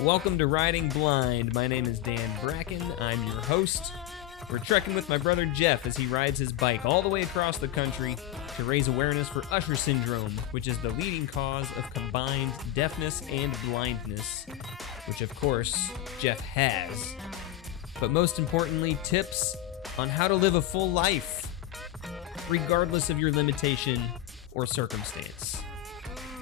Welcome to Riding Blind. My name is Dan Bracken. I'm your host. We're trekking with my brother Jeff as he rides his bike all the way across the country to raise awareness for Usher syndrome, which is the leading cause of combined deafness and blindness, which of course Jeff has. But most importantly, tips on how to live a full life, regardless of your limitation or circumstance.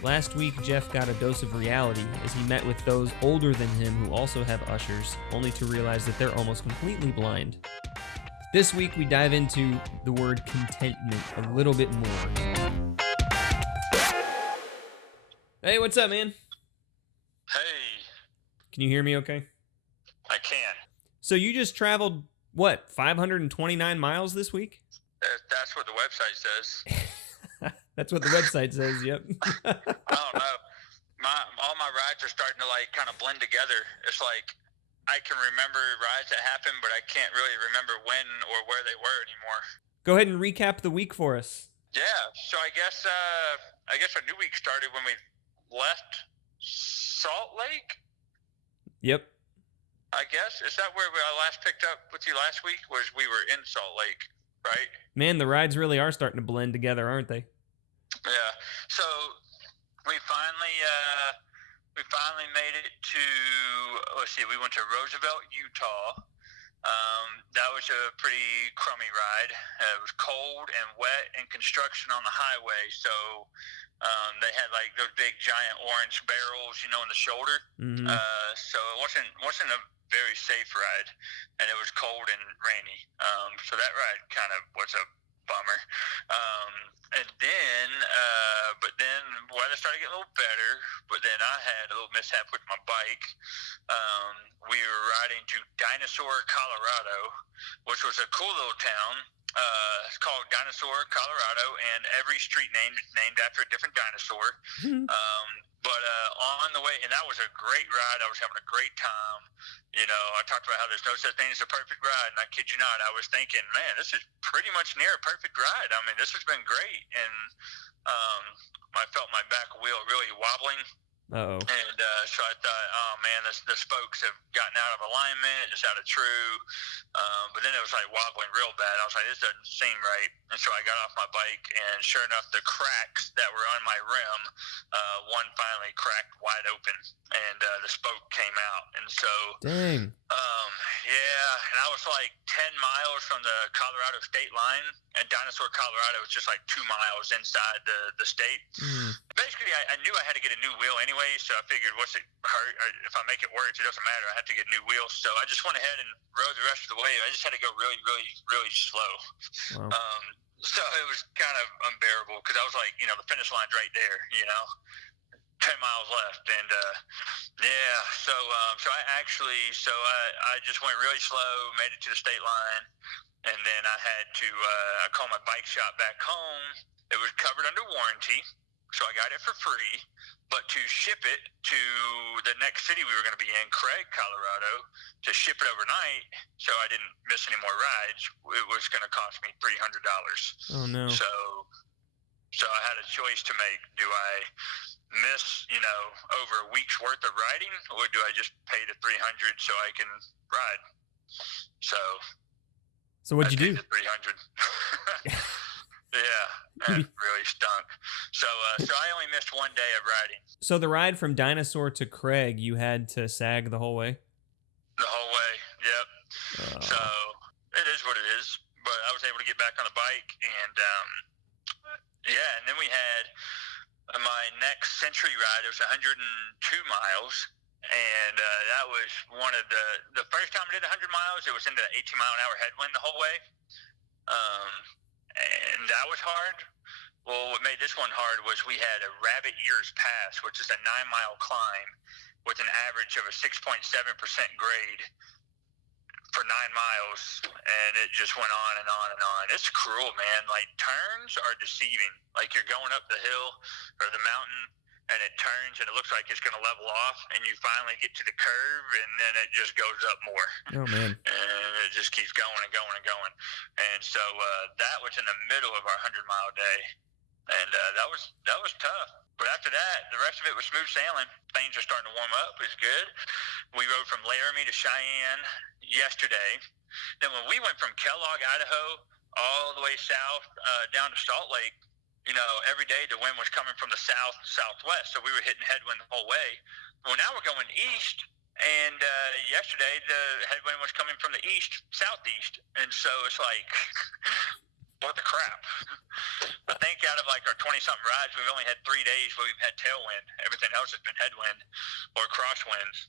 Last week, Jeff got a dose of reality as he met with those older than him who also have ushers, only to realize that they're almost completely blind. This week, we dive into the word contentment a little bit more. Hey, what's up, man? Hey. Can you hear me okay? I can. So you just traveled, 529 miles this week? That's what the website says. That's what the website says, yep. I don't know. All my rides are starting to kind of blend together. It's like I can remember rides that happened, but I can't really remember when or where they were anymore. Go ahead and recap the week for us. Yeah, so I guess our new week started when we left Salt Lake. Yep. I guess. Is that where I last picked up with you last week? Was we were in Salt Lake, right? Man, the rides really are starting to blend together, aren't they? Yeah. So we finally made it to, we went to Roosevelt, Utah. That was a pretty crummy ride. It was cold and wet and construction on the highway. So they had those big giant orange barrels, in the shoulder. Mm-hmm. So it wasn't a very safe ride, and it was cold and rainy. So that ride kind of was a bummer. But then weather started getting a little better, but then I had a little mishap with my bike. We were riding to Dinosaur, Colorado, which was a cool little town. It's called Dinosaur, Colorado, and every street named after a different dinosaur. Mm-hmm. But on the way, and that was a great ride. I was having a great time. I talked about how there's no such thing as a perfect ride, and I kid you not, I was thinking, man, this is pretty much near a perfect ride. I mean, this has been great, and I felt my back wheel really wobbling. Uh-oh. And so I thought, oh man, the spokes have gotten out of alignment. It's out of true. But then it was wobbling real bad. I was like, this doesn't seem right. And so I got off my bike, and sure enough, the cracks that were on my rim, one finally cracked wide open, and the spoke came out. And so, dang. Yeah, and I was 10 miles from the Colorado state line, and Dinosaur, Colorado was just 2 miles inside the state. Mm. Basically, I knew I had to get a new wheel anyway, so I figured, what's it hurt? If I make it work, it doesn't matter. I have to get new wheels. So I just went ahead and rode the rest of the way. I just had to go really, really, really slow. Wow. So it was kind of unbearable because I was the finish line's right there, 10 miles left. And so I just went really slow, made it to the state line, and then I had to I called my bike shop back home. It was covered under warranty, so I got it for free. But to ship it to the next city we were going to be in, Craig, Colorado, to ship it overnight so I didn't miss any more rides, it was going to cost me $300. Oh, no. So I had a choice to make. Do I miss, over a week's worth of riding, or do I just pay the $300 so I can ride? So what'd you do? The $300. Yeah, it really stunk. So I only missed one day of riding. So the ride from Dinosaur to Craig, you had to sag the whole way? The whole way, yep. So it is what it is. But I was able to get back on the bike, and and then we had my next Century ride. It was 102 miles, and that was one of the first time I did 100 miles. It was into the 18-mile-an-hour headwind the whole way, and that was hard. Well, what made this one hard was we had a Rabbit Ears Pass, which is a 9-mile climb with an average of a 6.7% grade for 9 miles, and it just went on and on and on. It's cruel, man. Turns are deceiving. You're going up the hill or the mountain, and it turns, and it looks like it's going to level off, and you finally get to the curve, and then it just goes up more. Oh, man. And it just keeps going and going and going. And so that was in the middle of our 100-mile day, and that was tough. But after that, the rest of it was smooth sailing. Things are starting to warm up. It's good. We rode from Laramie to Cheyenne yesterday. Then when we went from Kellogg, Idaho, all the way south down to Salt Lake, every day the wind was coming from the southwest, so we were hitting headwind the whole way. Well, now we're going east, and yesterday the headwind was coming from the southeast, and so it's like, what the crap? I think out of like our 20-something rides, we've only had 3 days where we've had tailwind. Everything else has been headwind or crosswinds.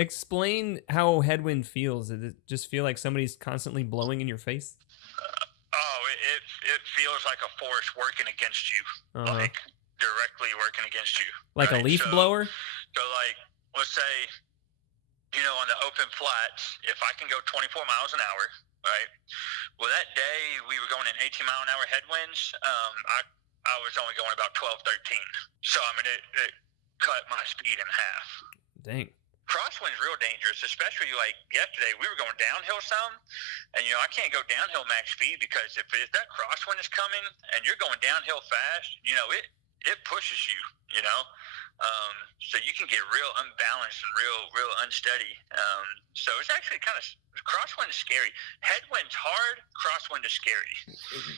Explain how headwind feels. Does it just feel like somebody's constantly blowing in your face? It feels like a force working against you, like directly working against you. Like right? A leaf blower? So like, let's say, on the open flats, if I can go 24 miles an hour, right? Well, that day we were going in 18-mile-an-hour headwinds. I was only going about 12, 13. So, I mean, it cut my speed in half. Dang. Crosswind's real dangerous, especially like yesterday. We were going downhill some, and I can't go downhill max speed because if that crosswind is coming and you're going downhill fast, it pushes you. So you can get real unbalanced and real unsteady. So it's actually crosswind is scary. Headwind's hard. Crosswind is scary.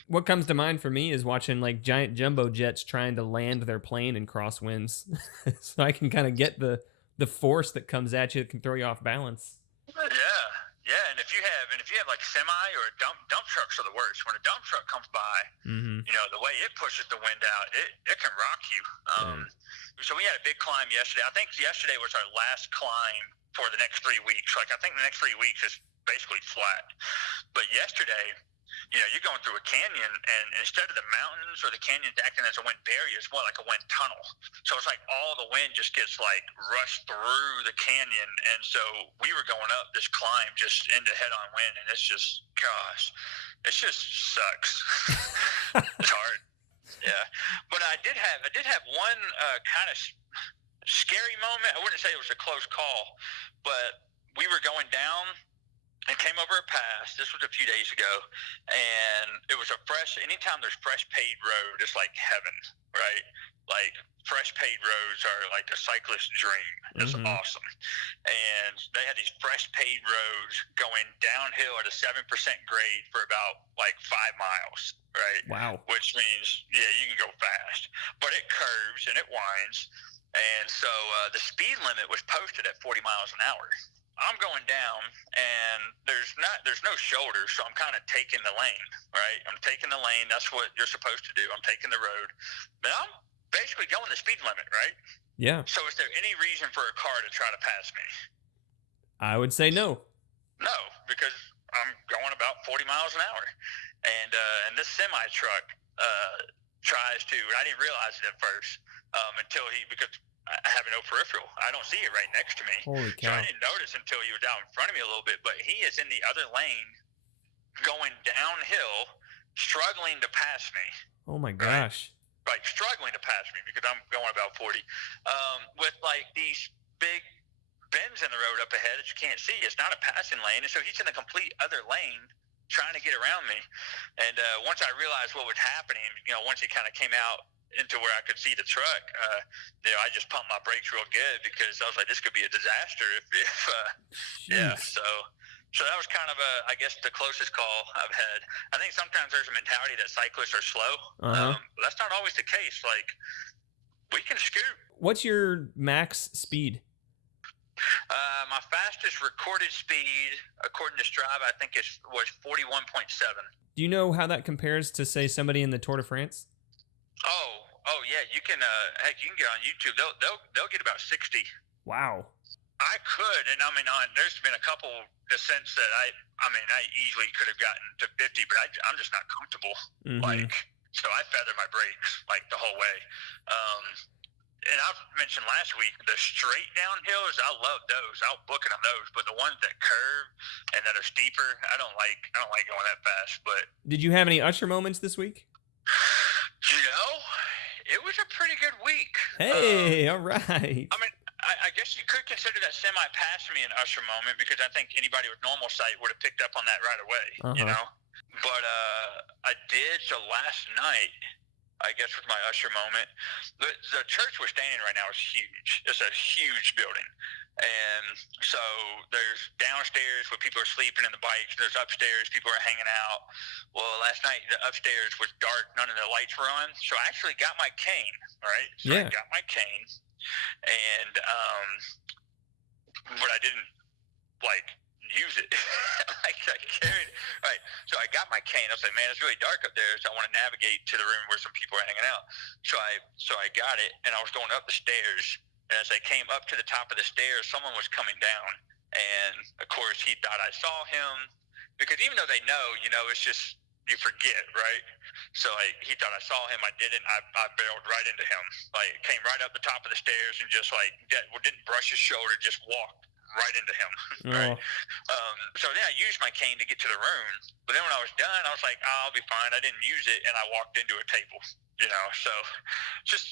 What comes to mind for me is watching like giant jumbo jets trying to land their plane in crosswinds, so I can kind of get the force that comes at you that can throw you off balance. Yeah, and if you have like semi or dump trucks are the worst. When a dump truck comes by, the way it pushes the wind out, it can rock you. So we had a big climb yesterday. I think yesterday was our last climb for the next 3 weeks. Like I think the next 3 weeks is basically flat. But yesterday, you're going through a canyon, and instead of the mountains or the canyons acting as a wind barrier, it's more like a wind tunnel. So it's like all the wind just gets like rushed through the canyon. And so we were going up this climb just into head-on wind, and it's just, gosh, it just sucks. It's hard. Yeah. But I did have one kind of scary moment. I wouldn't say it was a close call, but we were going down and came over a pass. This was a few days ago, and it was anytime there's fresh paved road, it's like heaven, right? Like fresh paved roads are like a cyclist's dream. It's awesome. And they had these fresh paved roads going downhill at a 7% grade for about like 5 miles, right? Wow. Which means, you can go fast, but it curves and it winds. And so the speed limit was posted at 40 miles an hour. I'm going down, and there's no shoulder, so I'm kind of taking the lane, right? I'm taking the lane. That's what you're supposed to do. I'm taking the road. But I'm basically going the speed limit, right? Yeah. So is there any reason for a car to try to pass me? I would say no. No, because I'm going about 40 miles an hour. And this semi-truck tries to, I didn't realize it at first because I have no peripheral. I don't see it right next to me. Holy cow. So I didn't notice until you were down in front of me a little bit, but he is in the other lane going downhill, struggling to pass me. Oh my gosh. Right? Like struggling to pass me because I'm going about 40. With like these big bends in the road up ahead that you can't see. It's not a passing lane. And so he's in a complete other lane trying to get around me. And once I realized what was happening, once he kind of came out into where I could see the truck, I just pumped my brakes real good because I was like, this could be a disaster So that was kind of I guess the closest call I've had. I think sometimes there's a mentality that cyclists are slow. But that's not always the case. Like, we can scoot. What's your max speed? My fastest recorded speed, according to Strava, I think was 41.7. Do you know how that compares to, say, somebody in the Tour de France? Oh yeah, you can heck, you can get on YouTube. They'll get about 60. Wow. I could, and I mean, there's been a couple descents that I easily could have gotten to 50, but I'm just not comfortable. Like, so I feather my brakes like the whole way. And I've mentioned last week the straight downhills. I love those. I'll book it on those, but the ones that curve and that are steeper, I don't like going that fast. But did you have any Usher moments this week? It was a pretty good week. Hey, all right. I mean, I guess you could consider that semi passed me an Usher moment because I think anybody with normal sight would have picked up on that right away, But I did. So last night, I guess, was my usher moment. The church we're standing right now is huge. It's a huge building. And so there's downstairs where people are sleeping in the bikes. There's upstairs, people are hanging out. Well, last night the upstairs was dark. None of the lights were on. So I actually got my cane, right? So Yeah. I got my cane. And, but I didn't, like, use it. I carried it. Right. So I got my cane. I was like, man, it's really dark up there. So I want to navigate to the room where some people are hanging out. So I got it, and I was going up the stairs. And as I came up to the top of the stairs, someone was coming down. And of course, he thought I saw him, because even though they know, it's just, you forget, right? So he thought I saw him. I didn't. I barreled right into him. Like, came right up the top of the stairs and just didn't brush his shoulder, just walked right into him. Right. So then I used my cane to get to the room, but then when I was done, I was like, oh, I'll be fine. I didn't use it, and I walked into a table. So just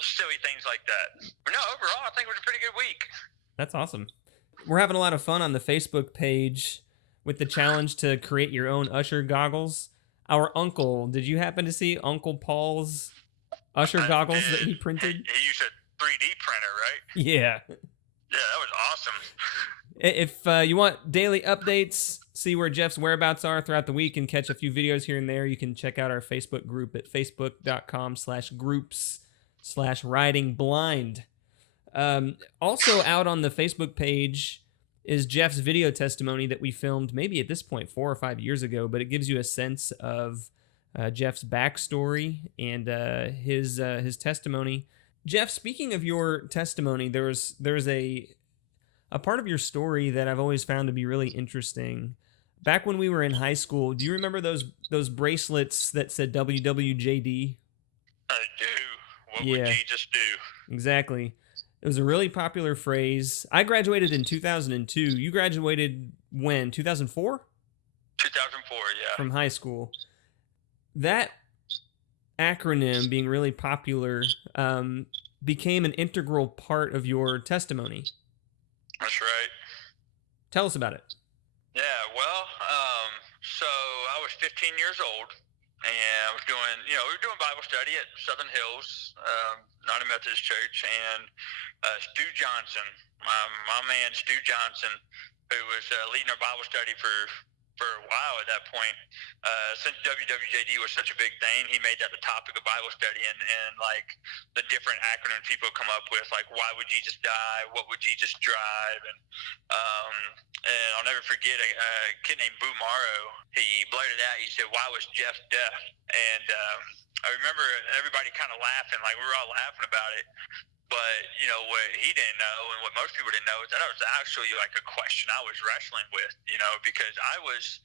silly things like that. But no, overall, I think it was a pretty good week. That's awesome. We're having a lot of fun on the Facebook page with the challenge to create your own usher goggles. Our uncle, did you happen to see Uncle Paul's usher goggles that he printed? He used a 3D printer, right? Yeah. Yeah, that was awesome. If you want daily updates, see where Jeff's whereabouts are throughout the week, and catch a few videos here and there, you can check out our Facebook group at facebook.com/groups/ridingblind. Also out on the Facebook page is Jeff's video testimony that we filmed maybe at this point 4 or 5 years ago, but it gives you a sense of Jeff's backstory and his testimony. Jeff, speaking of your testimony, there's a part of your story that I've always found to be really interesting. Back when we were in high school, do you remember those bracelets that said WWJD? I do. What would Jesus do? Exactly. It was a really popular phrase. I graduated in 2002. You graduated when? 2004? 2004, yeah. From high school. That acronym being really popular became an integral part of your testimony. That's right. Tell us about it. Yeah, well, so I was 15 years old, and I was doing, we were doing Bible study at Southern Hills, not a Methodist church, and Stu Johnson, my man Stu Johnson, who was leading our Bible study for a while at that point. Since WWJD was such a big thing, he made that the topic of Bible study, and like the different acronyms people come up with, like why would Jesus die, what would Jesus drive, and I'll never forget a kid named Boo Morrow. He blurted out, he said, why was Jeff deaf? And I remember everybody kind of laughing, like we were all laughing about it. But, what he didn't know, and what most people didn't know, is that I was actually like a question I was wrestling with, because I was,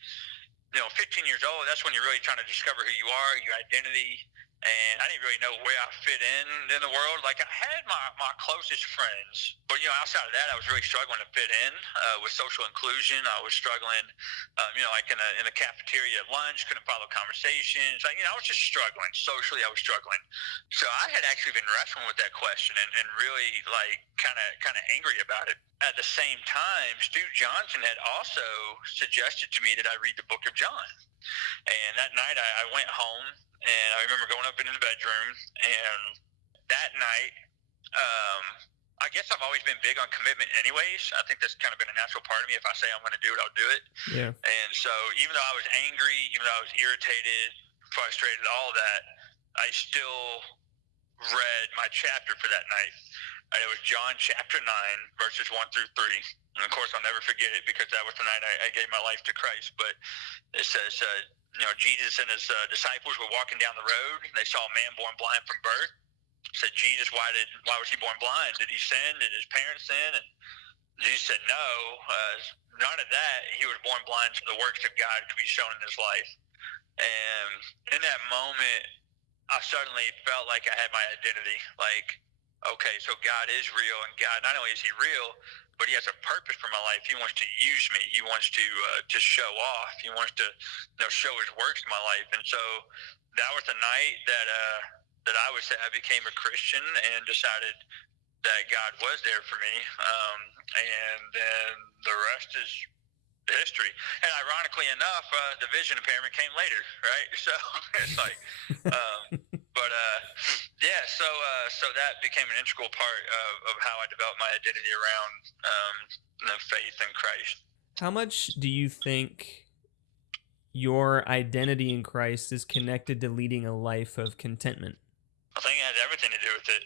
15 years old. That's when you're really trying to discover who you are, your identity. And I didn't really know where I fit in the world. Like, I had my closest friends, but, outside of that, I was really struggling to fit in with social inclusion. I was struggling, like in a cafeteria at lunch, couldn't follow conversations. Like, I was just struggling. Socially, I was struggling. So I had actually been wrestling with that question and really, like, kind of angry about it. At the same time, Stu Johnson had also suggested to me that I read the book of John. And that night I went home, and I remember going up into the bedroom, and that night, I guess I've always been big on commitment anyways. I think that's kind of been a natural part of me. If I say I'm going to do it, I'll do it. Yeah. And so even though I was angry, even though I was irritated, frustrated, all that, I still read my chapter for that night. And it was John chapter 9, verses 1 through 3. And of course, I'll never forget it because that was the night I gave my life to Christ. But it says, Jesus and his disciples were walking down the road, and they saw a man born blind from birth. Said, Jesus, why was he born blind? Did he sin? Did his parents sin? And Jesus said, no, none of that. He was born blind so the works of God could be shown in his life. And in that moment, I suddenly felt like I had my identity. Like, okay, so God is real, and God, not only is he real, but he has a purpose for my life. He wants to use me. He wants to show off. He wants to show his works in my life. And so that was the night that I would say I became a Christian and decided that God was there for me. And then the rest is history. And ironically enough, the vision impairment came later, right? So it's like, But so that became an integral part of how I developed my identity around the faith in Christ. How much do you think your identity in Christ is connected to leading a life of contentment? I think it has everything to do with it,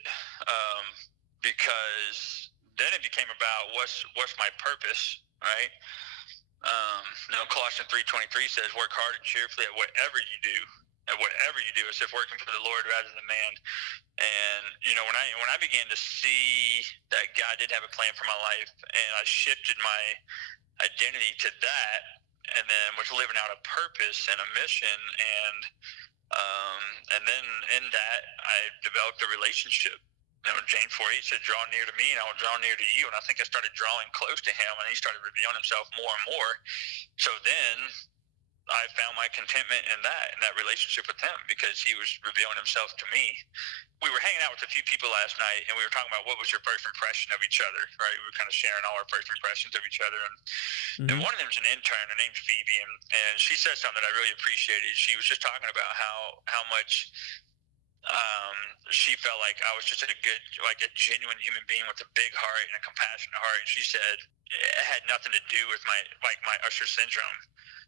because then it became about what's my purpose, right? Colossians 3:23 says, "Work hard and cheerfully at whatever you do." And whatever you do, as if working for the Lord rather than man. And when I began to see that God did have a plan for my life, and I shifted my identity to that, and then was living out a purpose and a mission, and then in that I developed a relationship. James 4:8 said, "Draw near to me, and I will draw near to you." And I think I started drawing close to Him, and He started revealing Himself more and more. So then I found my contentment in that relationship with Him, because He was revealing Himself to me. We were hanging out with a few people last night, and we were talking about what was your first impression of each other, right? We were kind of sharing all our first impressions of each other. And one of them's an intern. Her name's Phoebe, and she said something that I really appreciated. She was just talking about how much she felt like I was just a genuine human being with a big heart and a compassionate heart. And she said it had nothing to do with my Usher syndrome.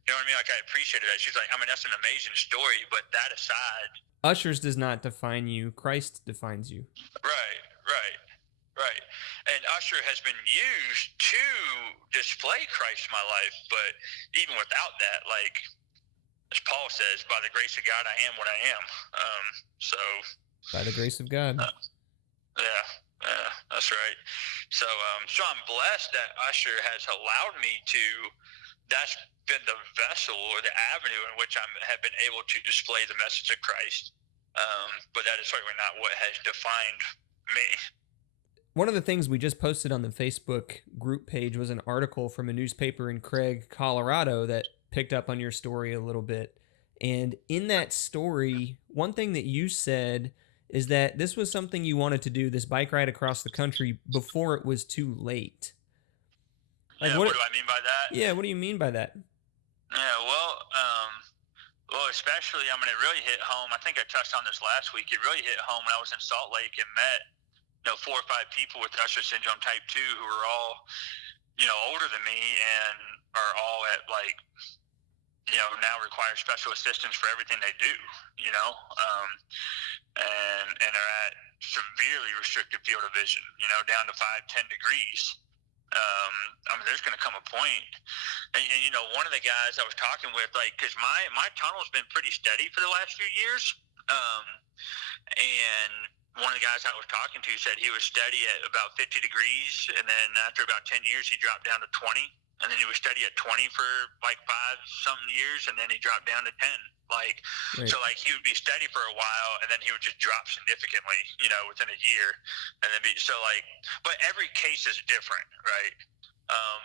You know what I mean? Like, I appreciated that. She's like, that's an amazing story, but that aside, Ushers does not define you. Christ defines you. Right. And Usher has been used to display Christ in my life, but even without that, like, as Paul says, by the grace of God, I am what I am. By the grace of God. Yeah, that's right. So I'm blessed that Usher has allowed me to. That's been the vessel or the avenue in which I have been able to display the message of Christ. But that is certainly not what has defined me. One of the things we just posted on the Facebook group page was an article from a newspaper in Craig, Colorado, that picked up on your story a little bit. And in that story, one thing that you said is that this was something you wanted to do, this bike ride across the country, before it was too late. Like, what do I mean by that? Yeah, what do you mean by that? Yeah, well, especially, it really hit home. I think I touched on this last week. It really hit home when I was in Salt Lake and met, 4 or 5 people with Usher syndrome type 2 who were all, older than me and are all at now require special assistance for everything they do, and are at severely restricted field of vision, down to 5-10 degrees. There's going to come a point, and one of the guys I was talking with, because my tunnel's been pretty steady for the last few years, and one of the guys I was talking to said he was steady at about 50 degrees, and then after about 10 years, he dropped down to 20, and then he was steady at 20 for 5-something years, and then he dropped down to 10. Right. So he would be steady for a while, and then he would just drop significantly, within a year, and then but every case is different, right?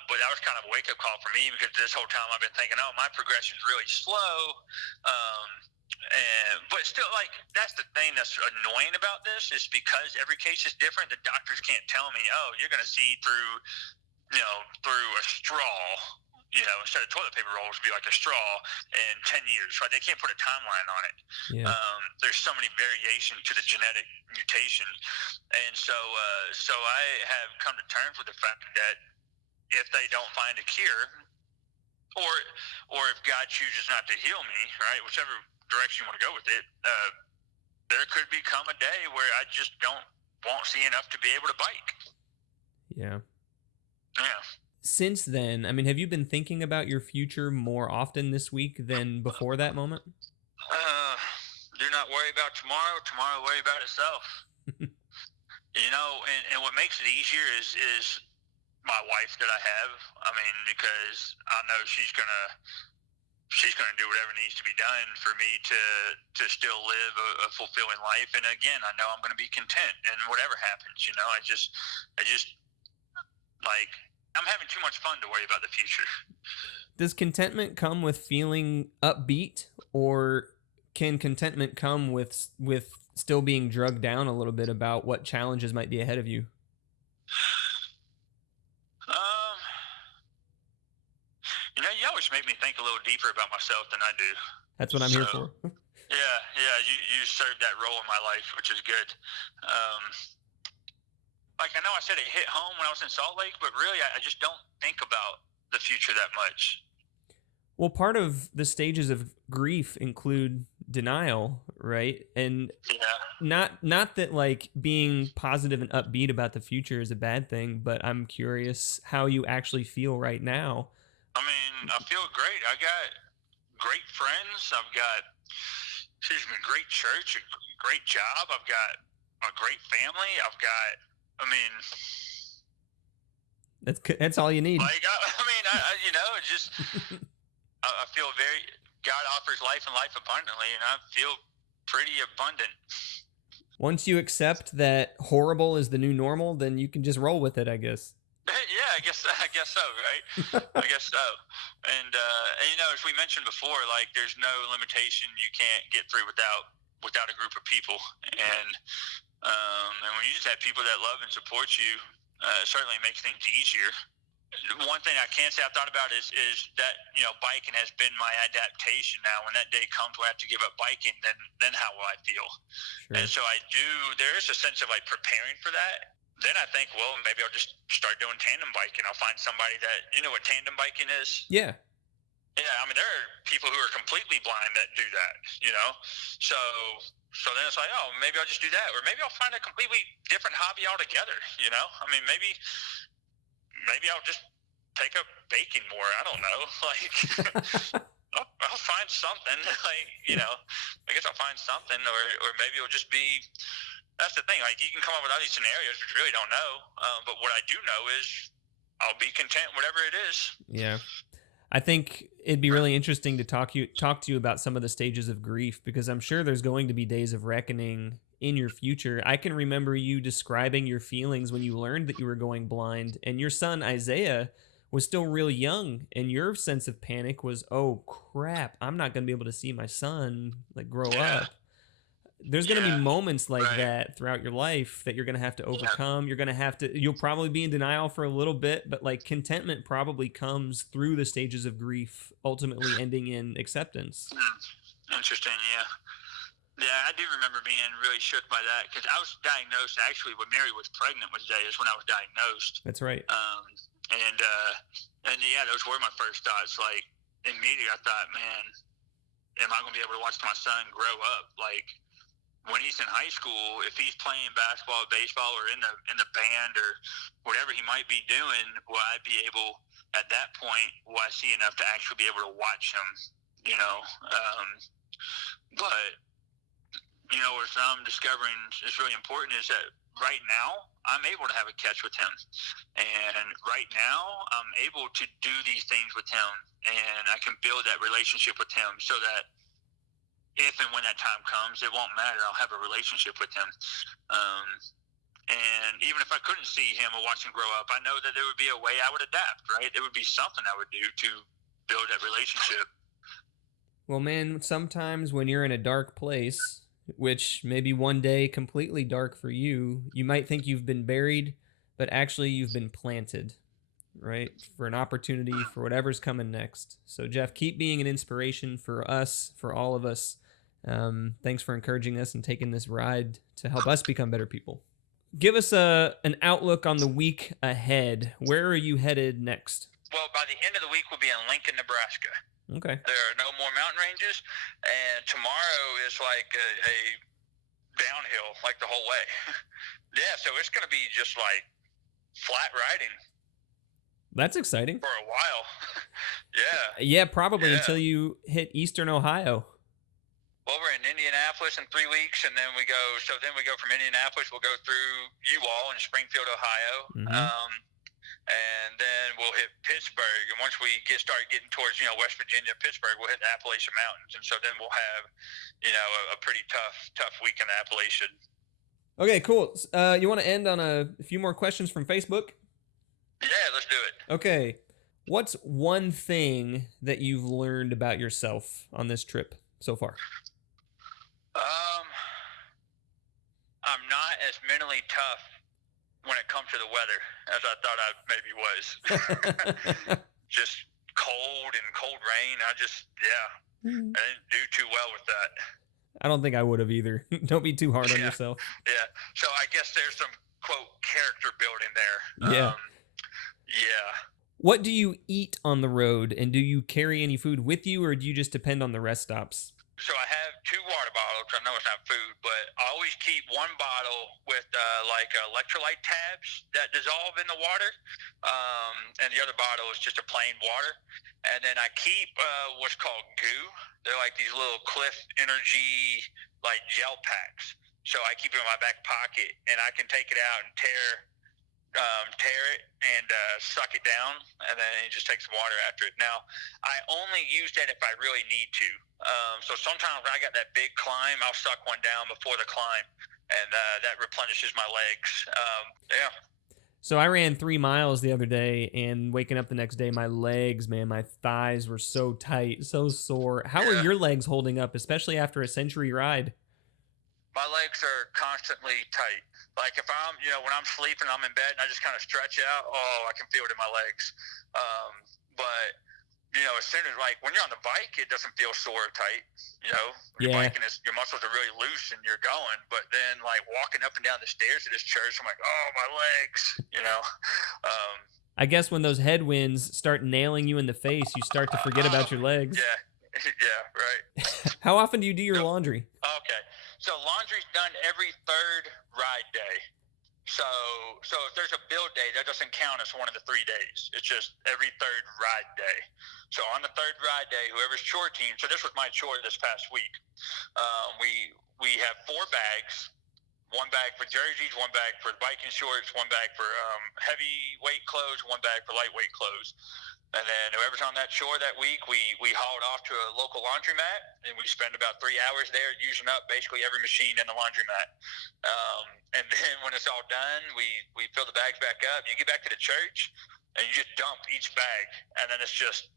But that was kind of a wake up call for me, because this whole time I've been thinking, my progression's really slow, but still, that's the thing that's annoying about this, is because every case is different. The doctors can't tell me, you're going to see through a straw. Instead of toilet paper rolls, be like a straw in 10 years, right? They can't put a timeline on it. Yeah. There's so many variations to the genetic mutation. And so I have come to terms with the fact that if they don't find a cure, or if God chooses not to heal me, right, whichever direction you want to go with it, there could become a day where I just won't see enough to be able to bike. Yeah. Yeah. Since then, have you been thinking about your future more often this week than before that moment? Do not worry about tomorrow. Tomorrow worry about itself. And what makes it easier is my wife that I have. Because I know she's gonna do whatever needs to be done for me to still live a fulfilling life. And again, I know I'm gonna be content and whatever happens. I just I'm having too much fun to worry about the future. Does contentment come with feeling upbeat, or can contentment come with still being drugged down a little bit about what challenges might be ahead of you? You always make me think a little deeper about myself than I do. That's what I'm here for. Yeah. You served that role in my life, which is good. Like I know I said it hit home when I was in Salt Lake, but really I just don't think about the future that much. Well, part of the stages of grief include denial, right? And Yeah. not that like being positive and upbeat about the future is a bad thing, but I'm curious how you actually feel right now. I mean, I feel great. I got great friends. I've got, great church, a great job. I've got a great family. I mean, That's all you need. like, it's just, I feel God offers life and life abundantly, and I feel pretty abundant. Once you accept that horrible is the new normal, then you can just roll with it, I guess. Yeah, I guess so, right? I guess so. And as we mentioned before, like there's no limitation you can't get through without a group of people, and when you just have people that love and support you, it certainly makes things easier. One thing I can say I've thought about is that biking has been my adaptation. Now, when that day comes where I have to give up biking, then how will I feel? Sure. And so there is a sense of like preparing for that. Then I think, well, maybe I'll just start doing tandem biking. I'll find somebody that, what tandem biking is? Yeah. Yeah, I mean, there are people who are completely blind that do that, So then it's like, oh, maybe I'll just do that. Or maybe I'll find a completely different hobby altogether, I mean, maybe I'll just take up baking more. I don't know. Like, I'll find something. Like, I guess I'll find something. Or maybe it'll just be... That's the thing. Like, you can come up with all these scenarios, which really don't know. But what I do know is I'll be content, whatever it is. Yeah. I think it'd be really interesting to talk to you about some of the stages of grief, because I'm sure there's going to be days of reckoning in your future. I can remember you describing your feelings when you learned that you were going blind, and your son Isaiah was still real young, and your sense of panic was, oh crap, I'm not going to be able to see my son like grow up. There's going to be moments like that throughout your life that you're going to have to overcome. You'll probably be in denial for a little bit, but like contentment probably comes through the stages of grief, ultimately ending in acceptance. Interesting. Yeah, I do remember being really shook by that, because I was diagnosed actually when Mary was pregnant with Zay is when I was diagnosed. That's right. And those were my first thoughts. Like, immediately I thought, man, am I going to be able to watch my son grow up? Like, when he's in high school, if he's playing basketball, baseball, or in the band or whatever he might be doing, will I be able, at that point, will I see enough to actually be able to watch him? But what I'm discovering is really important is that right now I'm able to have a catch with him, and right now I'm able to do these things with him, and I can build that relationship with him so that if and when that time comes, it won't matter. I'll have a relationship with him. And even if I couldn't see him or watch him grow up, I know that there would be a way I would adapt, right? There would be something I would do to build that relationship. Well, man, sometimes when you're in a dark place, which maybe one day completely dark for you, you might think you've been buried, but actually you've been planted, right? For an opportunity for whatever's coming next. So, Jeff, keep being an inspiration for us, for all of us. Thanks for encouraging us and taking this ride to help us become better people. Give us an outlook on the week ahead. Where are you headed next? Well, by the end of the week, we'll be in Lincoln, Nebraska. Okay. There are no more mountain ranges, and tomorrow is like a downhill, like the whole way. Yeah, so it's going to be just like flat riding. That's exciting. For a while. Yeah. Yeah, probably until you hit Eastern Ohio. Well, we're in Indianapolis in 3 weeks, and then we go from Indianapolis, we'll go through Uwall in Springfield, Ohio. Mm-hmm. And then we'll hit Pittsburgh. And once we start getting towards, West Virginia, Pittsburgh, we'll hit the Appalachian Mountains. And so then we'll have, a pretty tough week in the Appalachian. Okay, cool. You want to end on a few more questions from Facebook? Yeah, let's do it. Okay. What's one thing that you've learned about yourself on this trip so far? I'm not as mentally tough when it comes to the weather as I thought I maybe was. Just cold and cold rain. I didn't do too well with that. I don't think I would have either. Don't be too hard on Yeah. yourself. Yeah. So I guess there's some quote character building there. Yeah. Yeah. What do you eat on the road, and do you carry any food with you, or do you just depend on the rest stops? So I have 2 water bottles. I know it's not food, but I always keep one bottle with like electrolyte tabs that dissolve in the water, and the other bottle is just a plain water. And then I keep what's called goo. They're like these little Cliff Energy like gel packs. So I keep it in my back pocket, and I can take it out and tear it and suck it down, and then you just take some water after it. Now, I only use that if I really need to. So sometimes when I got that big climb, I'll suck one down before the climb, and that replenishes my legs. Yeah. So I ran 3 miles the other day, and waking up the next day, my legs, man, my thighs were so tight, so sore. How are your legs holding up, especially after a century ride? My legs are constantly tight. Like if I'm, when I'm sleeping, I'm in bed and I just kind of stretch out. Oh, I can feel it in my legs. But as soon as when you're on the bike, it doesn't feel sore or tight. When you're biking, your muscles are really loose and you're going. But then walking up and down the stairs to this church, I'm like, oh, my legs. I guess when those headwinds start nailing you in the face, you start to forget about your legs. Yeah. Yeah, right. How often do you do your laundry? Okay. So laundry's done every 3rd ride day. So if there's a build day, that doesn't count as one of the 3 days. It's just every 3rd ride day. So on the 3rd ride day, whoever's chore team, so this was my chore this past week, we have 4 bags, 1 bag for jerseys, 1 bag for biking shorts, 1 bag for heavyweight clothes, 1 bag for lightweight clothes. And then whoever's on that chore that week, we hauled off to a local laundromat, and we spend about 3 hours there using up basically every machine in the laundromat. And then when it's all done, we fill the bags back up. You get back to the church, and you just dump each bag, and then it's just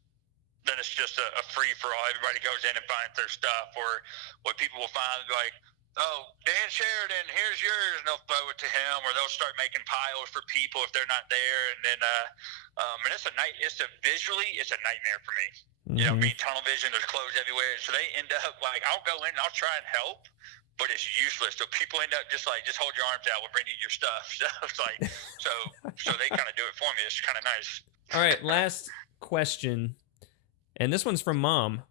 a free for all. Everybody goes in and finds their stuff, or what people will find like, oh, Dan Sheridan, here's yours, and they'll throw it to him, or they'll start making piles for people if they're not there, and then and it's a nightmare for me. Mm-hmm. Being tunnel vision, there's clothes everywhere, so they end up I'll go in and I'll try and help, but it's useless. So people end up just hold your arms out, we'll bring you your stuff. So it's so they kind of do it for me. It's kind of nice. All right, last question, and this one's from Mom.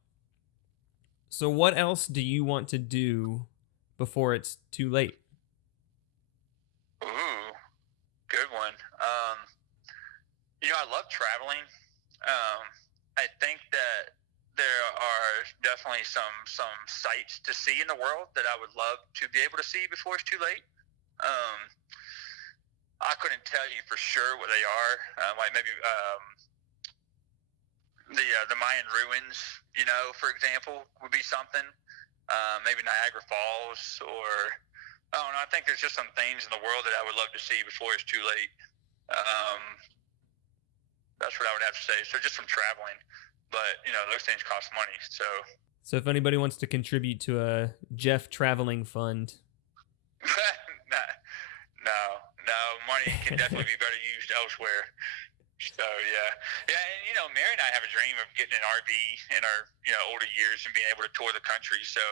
So what else do you want to do before it's too late? Ooh, good one. I love traveling. I think that there are definitely some sights to see in the world that I would love to be able to see before it's too late. I couldn't tell you for sure what they are. Maybe the Mayan ruins, for example, would be something. Maybe Niagara Falls, or I don't know. I think there's just some things in the world that I would love to see before it's too late. That's what I would have to say. So just some traveling, but those things cost money. So if anybody wants to contribute to a Jeff traveling fund, no, money can definitely be better used elsewhere. So yeah, and Mary and I have a dream of getting an RV in our older years and being able to tour the country. So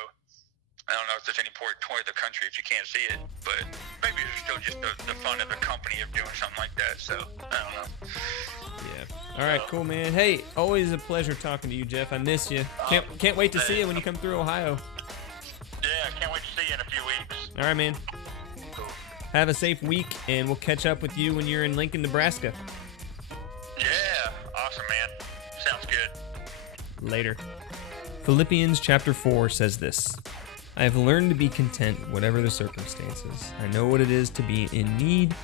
I don't know if there's any point tour the country if you can't see it, but maybe there's still just the fun of the company of doing something like that. So I don't know. Yeah. All right, cool, man. Hey, always a pleasure talking to you, Jeff. I miss you. Can't wait to see you when you come through Ohio. Yeah, can't wait to see you in a few weeks. All right, man. Cool. Have a safe week, and we'll catch up with you when you're in Lincoln, Nebraska. Yeah, awesome, man. Sounds good. Later. Philippians chapter 4 says this: I have learned to be content whatever the circumstances. I know what it is to be in need,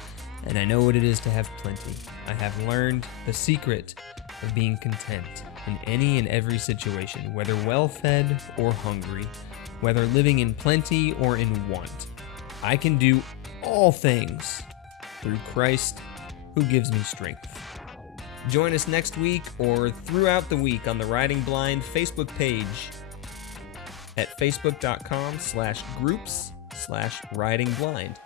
and I know what it is to have plenty. I have learned the secret of being content in any and every situation, whether well-fed or hungry, whether living in plenty or in want. I can do all things through Christ who gives me strength. Join us next week or throughout the week on the Riding Blind Facebook page at facebook.com/groups/ridingblind.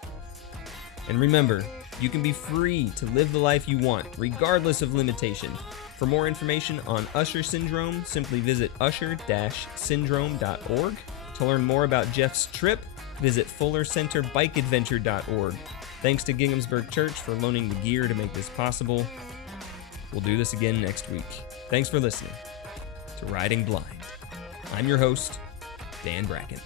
And remember, you can be free to live the life you want, regardless of limitation. For more information on Usher syndrome, simply visit usher-syndrome.org. To learn more about Jeff's trip, visit fullercenterbikeadventure.org. Thanks to Ginghamsburg Church for loaning the gear to make this possible. We'll do this again next week. Thanks for listening to Riding Blind. I'm your host, Dan Bracken.